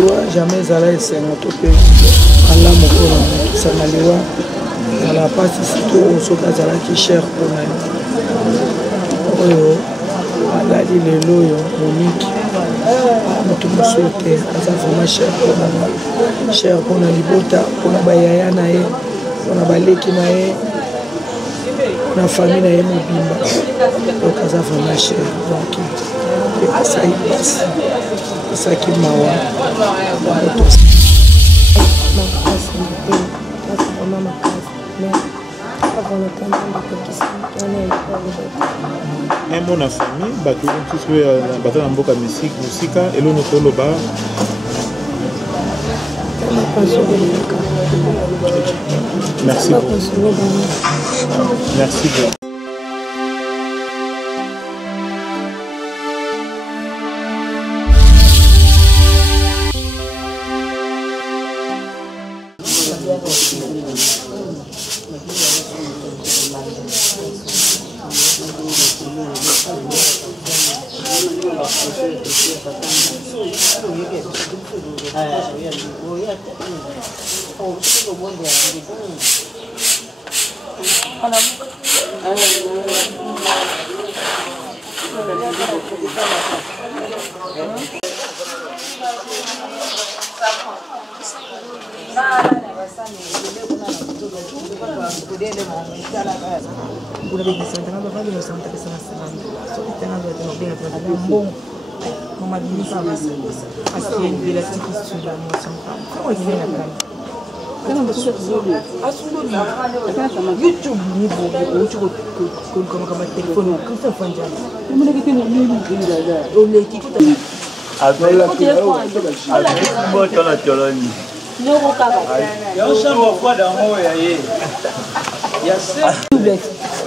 liwa jamais ezala esengo to mpe alamu mpona motusanga liwa ala pasi sito soki azalaki cher mpona yo oyo alali lelo oyo moniki moto mosusu te aza vraiment cher mpona libota mpona bayaya na ye mpona baleki na ye mpona famille na ye mobimba donc aza vraiment cher donc epesaki mpasi epesaki mawa un mot na famille bato mosusu baza na mboka mosika elongo toloba merci beaucoup merci beaucoup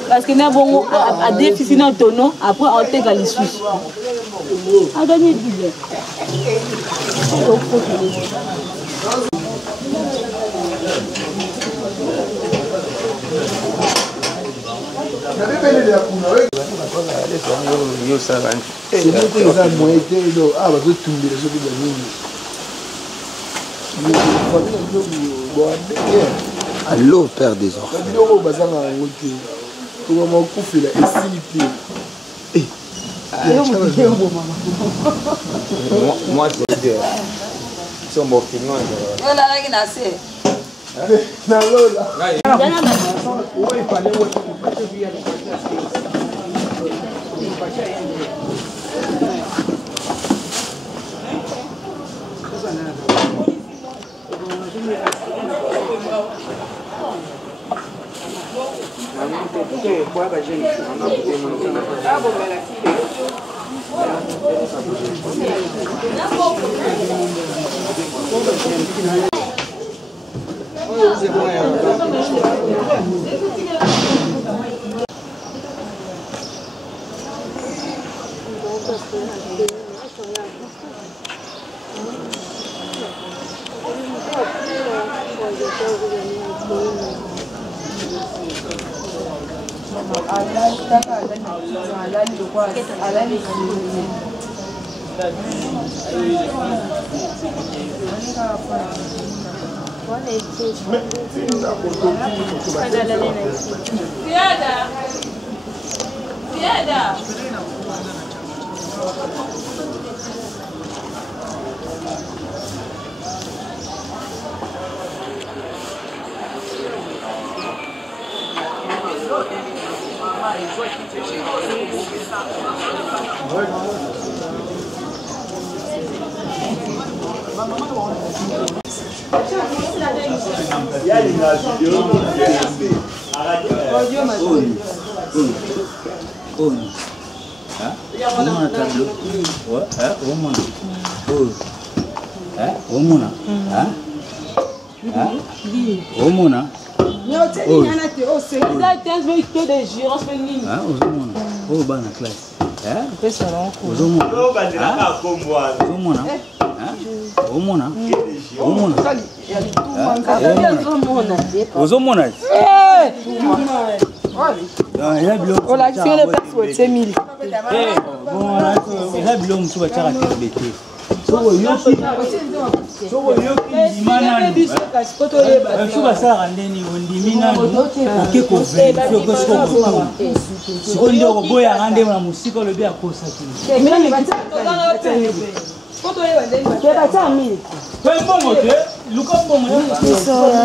parce que nous avons à déficit dans ton nom, après on t'égale les Suisses. À gagner du blé. Allô, père des enfants. Moi, c'est mon film.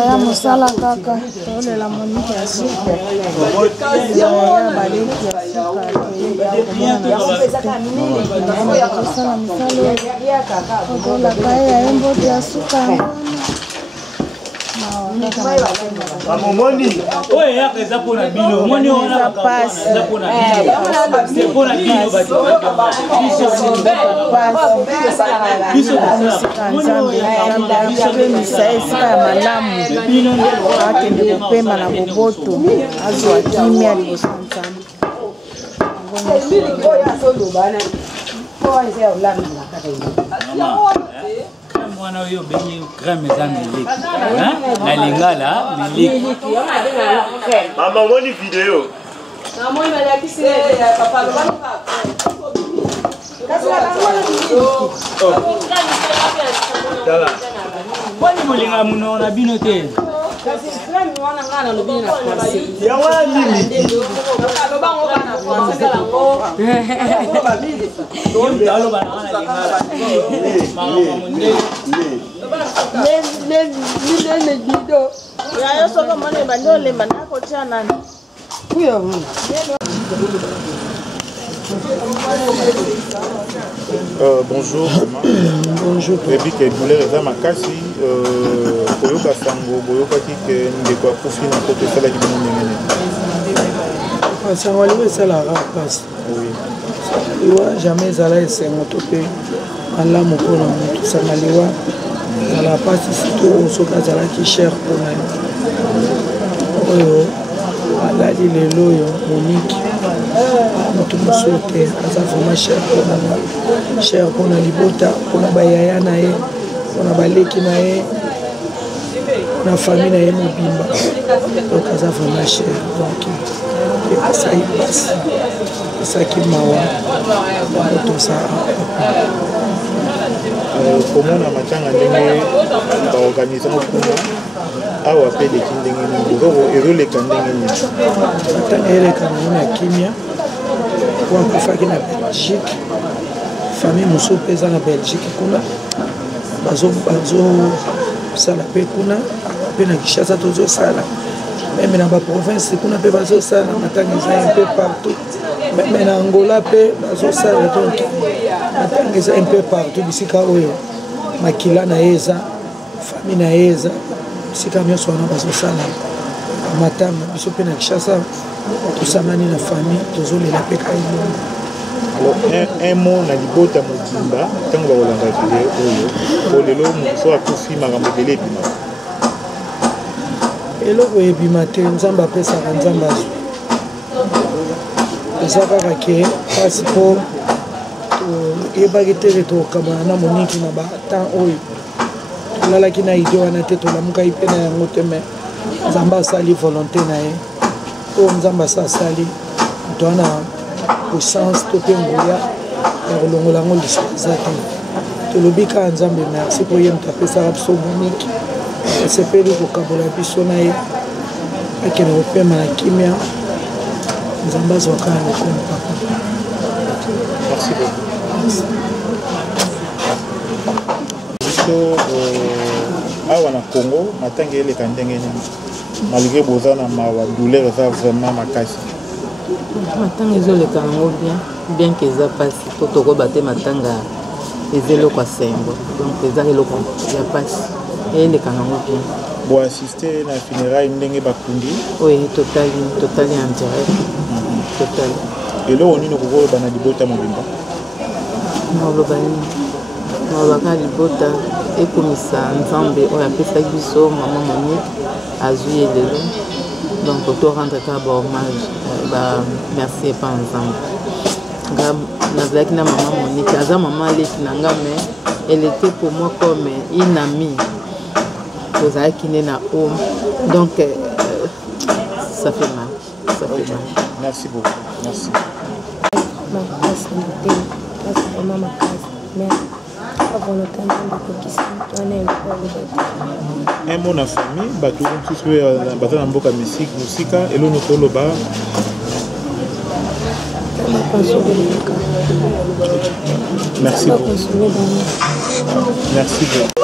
ya mosala kaka tolela Monique ya suka ya baleki ya suka tosala misala otolaka ye ya mbote ya suka Momoni, oye ya keza pona bino, moni ona pasi. Eza pona bino. C'est pona bino ba. Biso esika ya malamu akende kopema na boboto azwa kimia liboso ya Nzambe. Mwana oyo benye crème eza miliki na lingala miliki mama moni video moni molinga muno na bino te Bonjour. Bonjour. Ebi ke douleur eza makasi koyoka sango boyokaki ke ndeko akufi na kote esalaki bino ndenge nini sango alibo esalaka mpasi liwa jamais ezala esengo to mpe malamu mpona motu sanga liwa ezala mpasi sito soki azalaki chere mpona yo oyo alali lelo oyo Monique moto mosusu te aza vraiment chere mpona libota mpona bayaya na ye mpona baleki na ye mpona famille na ye mobimba donc aza vraiment chere donc epesaki mpasi epesaki mawa motosa komona matanga ndenge baorganizango kuna awa mpe eleki ndenge nini ezoleka ndenge nini matanga eleka nango na kimia po akufaki na Belgique famille mosusu mpe eza na Belgique kuna bazosala mpe kuna mpe na Kinshasa tozosala meme na baprovince kuna mpe bazosala matanga eza un peu partout meme na Angola mpe bazosala donc matanga eza un peu partout bisika oyo makila na ye eza famille na ye eza bisika nyonso wana bazosala matanga biso mpe na Kinshasa tosangani na famille tozolela mpe kailongo. Alors un mot na libota mobimba ntango bakolangaki ye oyo po lelo moso akufi makambo ebele ebima eloko ebima te nzambe apesaka nzambe azwi eza kaka ke mpasi mpo toyebaki te tokabana na Monique na batemps oyo tolalaki na ide wana te tolamukaki mpe na yango te me nzambe asali volonté na ye oyo nzambe asali moto wana puissance to mpe nguya ya kolongola yango liso eza te tolobi kaka nzambe merci mpo ye moto apesaka biso Monique asepeli kokabola biso na ye akende kopema na kimia nzambe azwaka na lokomo papa. Merci beaucoup. Biso awa na Congo matanga eleka ndenge nini malgré boza na mawa douleur eza vraiment makasi matanga ezoleka yango bien que eza pasi po tokoba te matanga eza eloko asembo donc eza eloko ya pasi eleka yango bien boassiste na funérailles ndenge bakundi oui totali en direct totali eloko nini okoloba na libota mobimba noloba nini nolobaka libota ekomisa nzambe oyo apesaki biso mama Monique azwi ye lelo donc to rendre ka ba hommage ba merci epa nzambe nga nazalaki na mama Monique aza mama aleki na nga mais elle était pour moi comme une amie tozalaki ne na homme donc ça fait mal merci beaucoup merci volonté nzambe ekokisi wana eloko aloba un mot na famille bato mosusu oyo baza na mboka mosika eloko toloba merci beaucoup merci beaucoup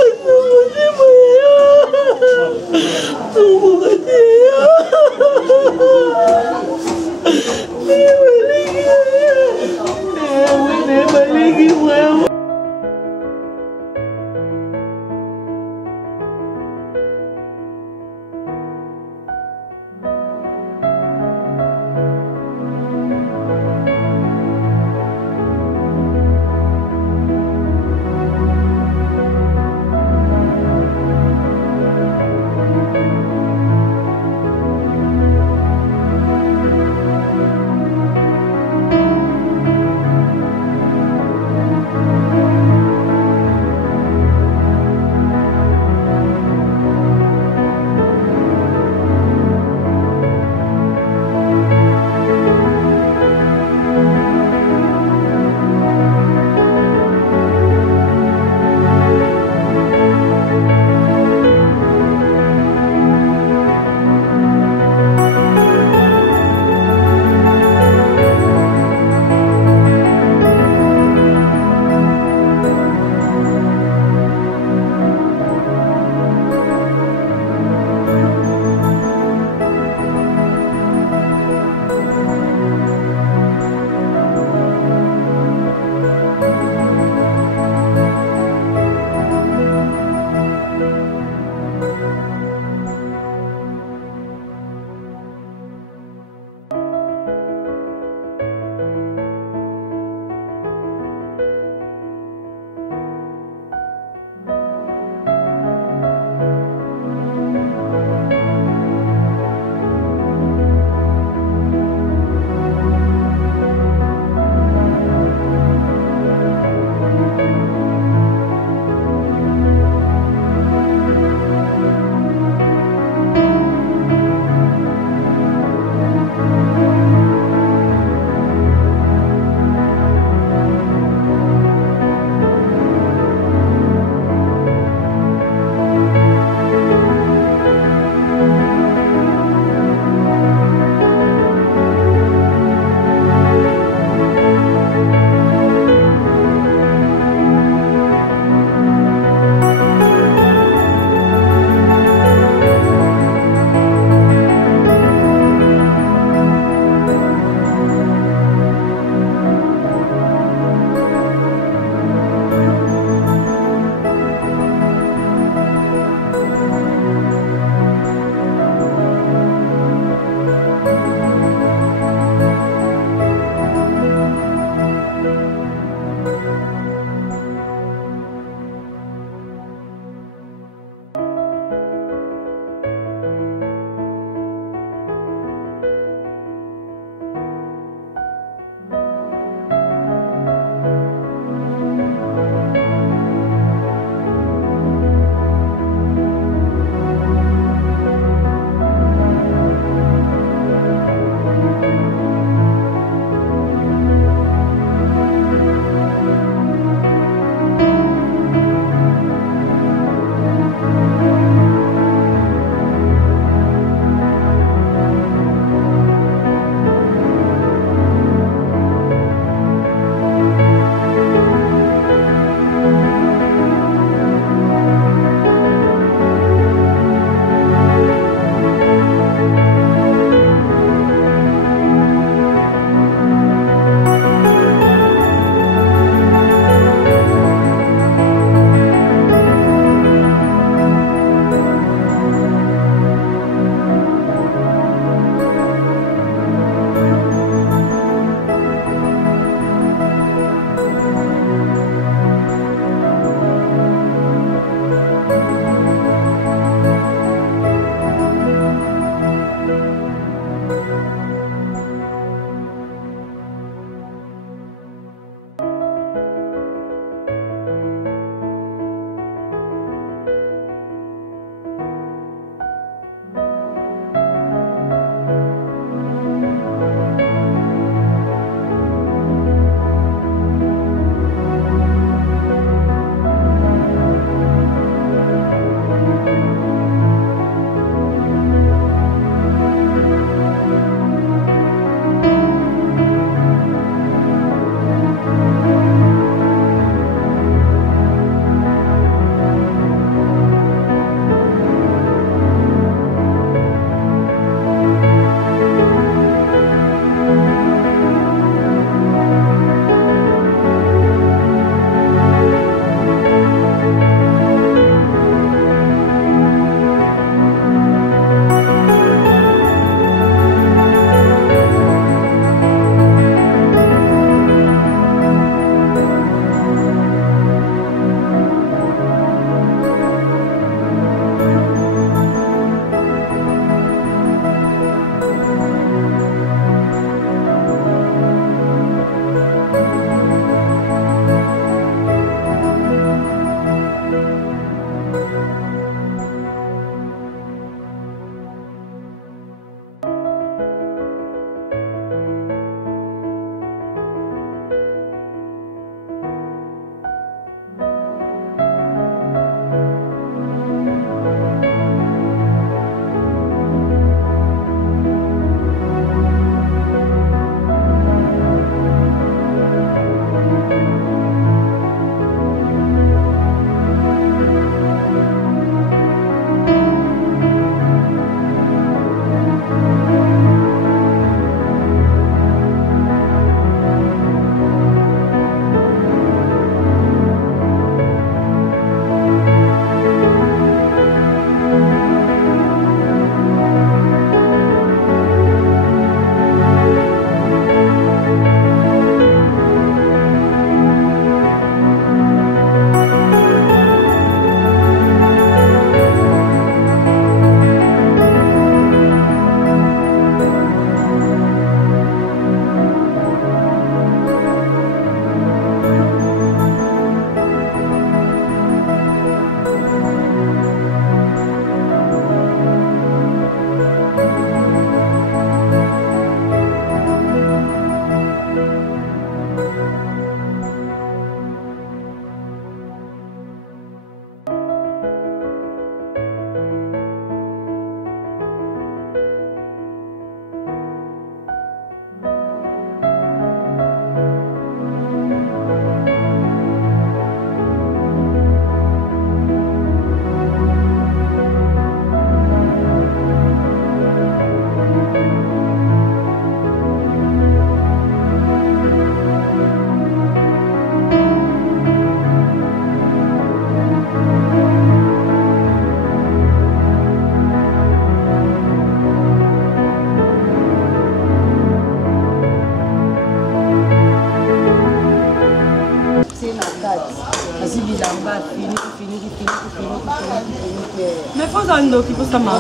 Mais faut en donc il faut ça maman.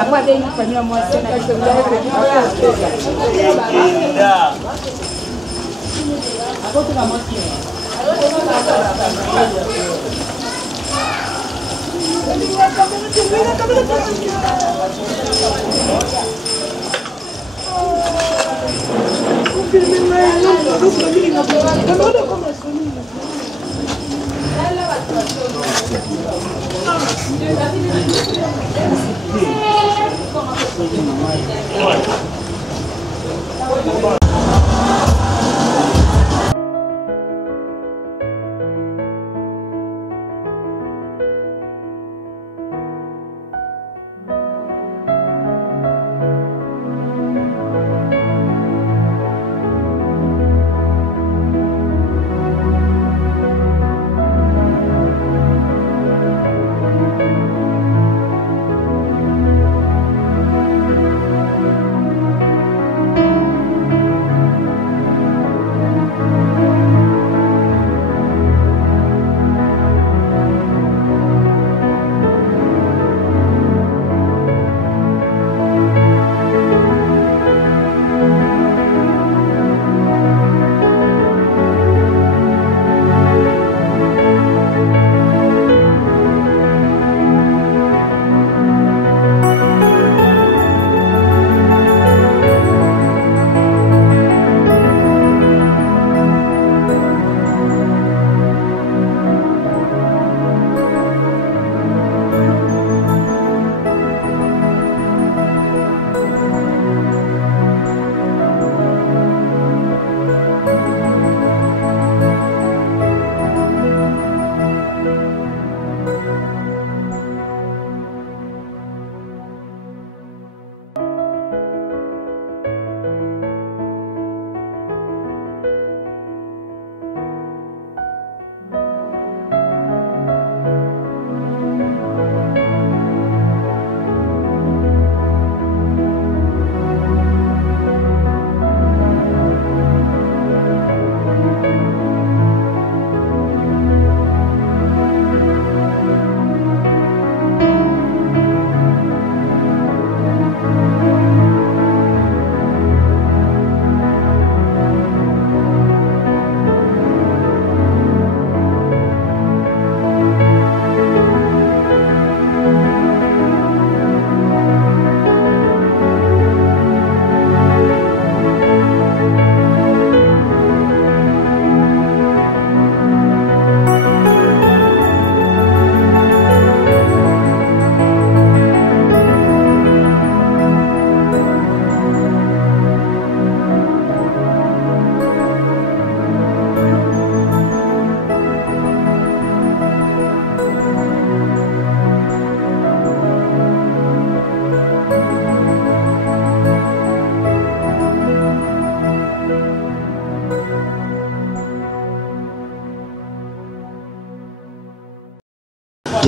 Après des famille moi c'est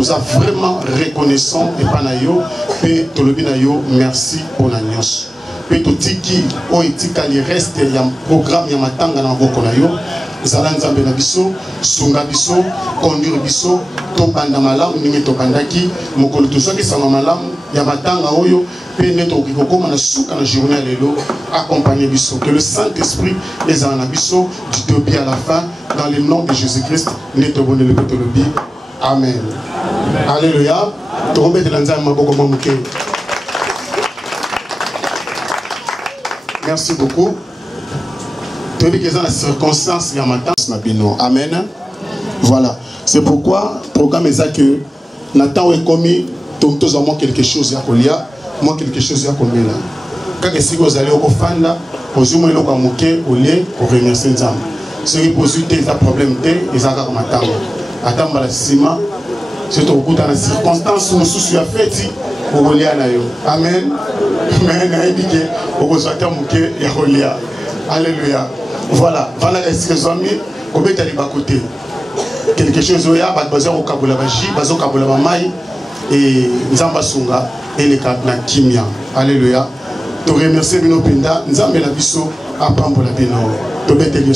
Nous sommes vraiment reconnaissants et panayo et tolobinayo merci pour la nyos. Et tout tiki o itika li reste ya programme ya matanga na boko na yo. Zala nzambe na biso, sunga biso, conduire biso, to banda malamu ningi to bandaki, mokolo to soki sama malamu ya matanga oyo pe neto kikokoma na suka na journée lelo accompagner biso. Que le Saint-Esprit les en biso du début à la fin dans le nom de Jésus-Christ neto bonne le petolobi. Amen. Alléluia. Merci beaucoup. Tu veux que dans la circonstance, amen. Voilà. C'est pourquoi le programme est que Nathan est commis, tous ont quelque chose à Kolia, moi quelque chose à Kolia. Quand vous allez au fan, vous allez au Kamuke, au lait, pour remercier Nzam. Ce qui pose des problèmes, ils ont Matanga. Attends, la ciment, c'est au bout dans la circonstance où nous sommes fait, au Rolia. Amen. Amen. Alléluia. Voilà. Voilà les amis, comment tu as côté. Quelque chose où il y a besoin au Kaboula Baji, besoin au Kaboula Mamai et Nzamba Sunga et les Kabna Kimia. Alléluia. Tu remercies Bino Pinda, Nzamba la Bisso, à Pambo la Bino. Tu bêtes les